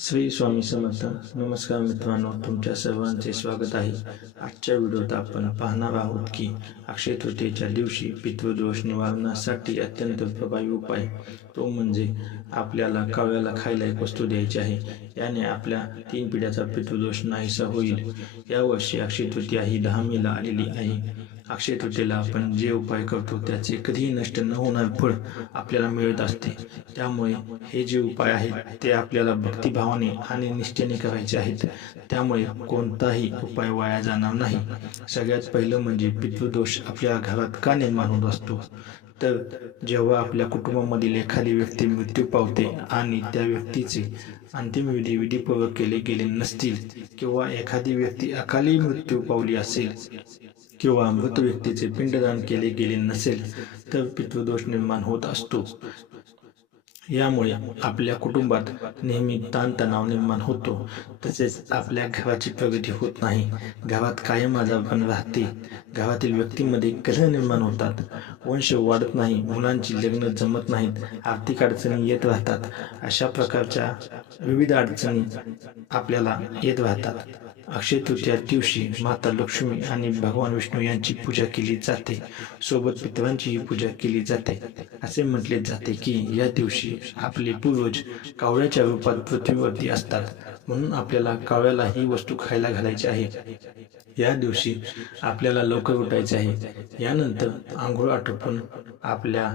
श्री स्वामी समर्थ नमस्कार मित्रांनो तुमच्या सर्वांचे स्वागत आहे. आजच्या व्हिडिओत आपण पाहणार आहोत की अक्षय तृतीयेच्या दिवशी पितृदोष निवारणासाठी अत्यंत प्रभावी उपाय तो म्हणजे आपल्याला कावळ्याला खायला एक वस्तू द्यायची आहे. याने आपल्या तीन पिढ्याचा पितृदोष नाहीसा होईल. यावर्षी अक्षय तृतीया ही दहा मेला आलेली आहे. अक्षय तृतीयेला आपण जे उपाय करतो त्याचे कधीही नष्ट न होणार फळ आपल्याला मिळत असते. त्यामुळे हे जे उपाय आहेत ते आपल्याला भक्तिभावाने आणि निष्ठेने करायचे आहेत. त्यामुळे कोणताही उपाय वाया जाणार नाही. सगळ्यात पहिलं म्हणजे पितृदोष आपल्या घरात का निर्माण होत असतो? तर जेव्हा आपल्या कुटुंबामधील एखादी व्यक्ती मृत्यू पावते आणि त्या व्यक्तीचे अंतिम विधी विधीपूर्वक केले गेले नसतील किंवा एखादी व्यक्ती अकाली मृत्यू पावली असेल किंवा मृत व्यक्तीचे पिंडदान केले गेले नसेल तर पितृदोष निर्माण होत असतो. यामुळे आपल्या कुटुंबात नेहमी ताणतणाव निर्माण होतो. तसेच आपल्या घराची प्रगती होत नाही. गावात कायम आजारपण राहते. गावातील व्यक्तींमध्ये कलह निर्माण होतात. वंश वाढत नाही. मुलांची लग्न जमत नाहीत. आर्थिक अडचणी येत राहतात. अशा प्रकारच्या विविध अडचणी आपल्याला येत राहतात. अक्षय तृतीया दिवशी माता लक्ष्मी आणि भगवान विष्णू यांची पूजा केली जाते. सोबत पितरांचीही पूजा केली जाते. असे म्हटले जाते की या दिवशी आपले पूर्वज कावळ्याच्या रूपात पृथ्वीवरती असतात. म्हणून आपल्याला कावळ्याला ही वस्तू खायला घालायची आहे. या दिवशी आपल्याला लवकर उठायचे आहे. यानंतर आंघोळ आटोपून आपल्या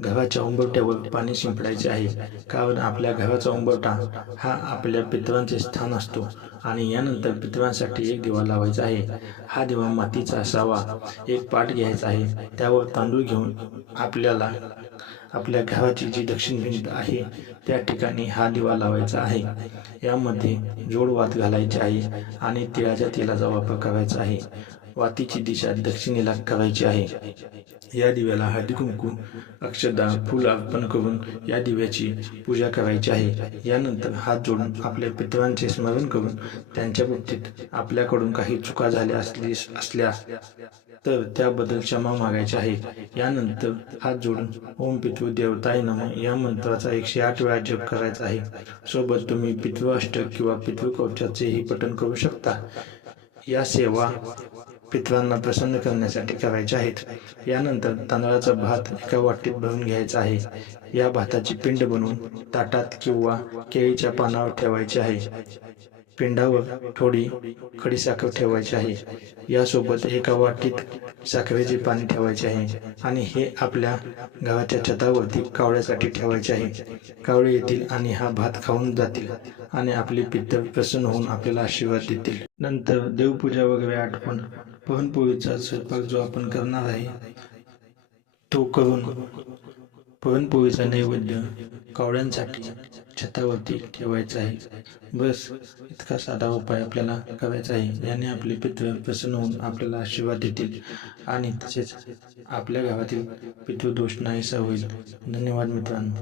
घराच्या उंबरट्यावर पाणी शिंपडायचे आहे. कारण आपल्या घराचा उंबरटा हा आपल्या पितरांचे स्थान असतो आणि यानंतर पितरांसाठी एक दिवा लावायचा आहे. हा दिवा मातीचा असावा. एक पाट घ्यायचा आहे. त्यावर तांदूळ घेऊन आपल्याला आपल्या घराची जी दक्षिण भिंत आहे त्या ठिकाणी हा दिवा लावायचा आहे. यामध्ये जोड वात घालायचे आहे आणि तिळाच्या तेलाचा वापर करायचा आहे. वातीची दिशा दक्षिणेला करायची आहे. या दिव्याला हळदी कुंकू अक्षदा फूल अर्पण करून या दिव्याची पूजा करायची आहे. यानंतर हात जोडून आपल्या पितरांचे स्मरण करून त्यांच्या बाबतीत आपल्याकडून काही चुका झाल्या असली असल्या तर त्याबद्दल क्षमा मागायची आहे. यानंतर हात जोडून ओम पितृ देवताय नम या मंत्राचा एकशे आठ वेळा जप करायचा आहे. सोबत तुम्ही पितृ अष्टक किंवा पितृ कवचाचेही पठण करू शकता. या सेवा पितरांना प्रसन्न करण्यासाठी करायचे आहेत. यानंतर तांदळाचा भात एका वाटीत भरून घ्यायचा आहे. या भाताची पिंड बनवून ताटात किंवा केळीच्या पानावर ठेवायचे आहे. पिंडावर थोडी खडीसाखर ठेवायची आहे. यासोबत एका वाटीत साखरेचे पाणी ठेवायचे आहे आणि हे आपल्या गावाच्या छतावरती कावळ्यासाठी ठेवायचे आहे. कावळे येतील आणि हा भात खाऊन जातील आणि आपले पित्त प्रसन्न होऊन आपल्याला आशीर्वाद देतील. नंतर देवपूजा वगैरे आठवण पुरणपोळीचा स्वयंपाक जो आपण करणार आहे तो करून पुरणपोळीचा नैवेद्य कावळ्यांसाठी छतावरती ठेवायचा आहे. बस इतका साधा उपाय आपल्याला करायचा आहे. याने आपले पितृ प्रसन्न होऊन आपल्याला आशीर्वाद देतील आणि तसेच आपल्या गावातील पितृदोष नाहीसा होईल. धन्यवाद मित्रांनो.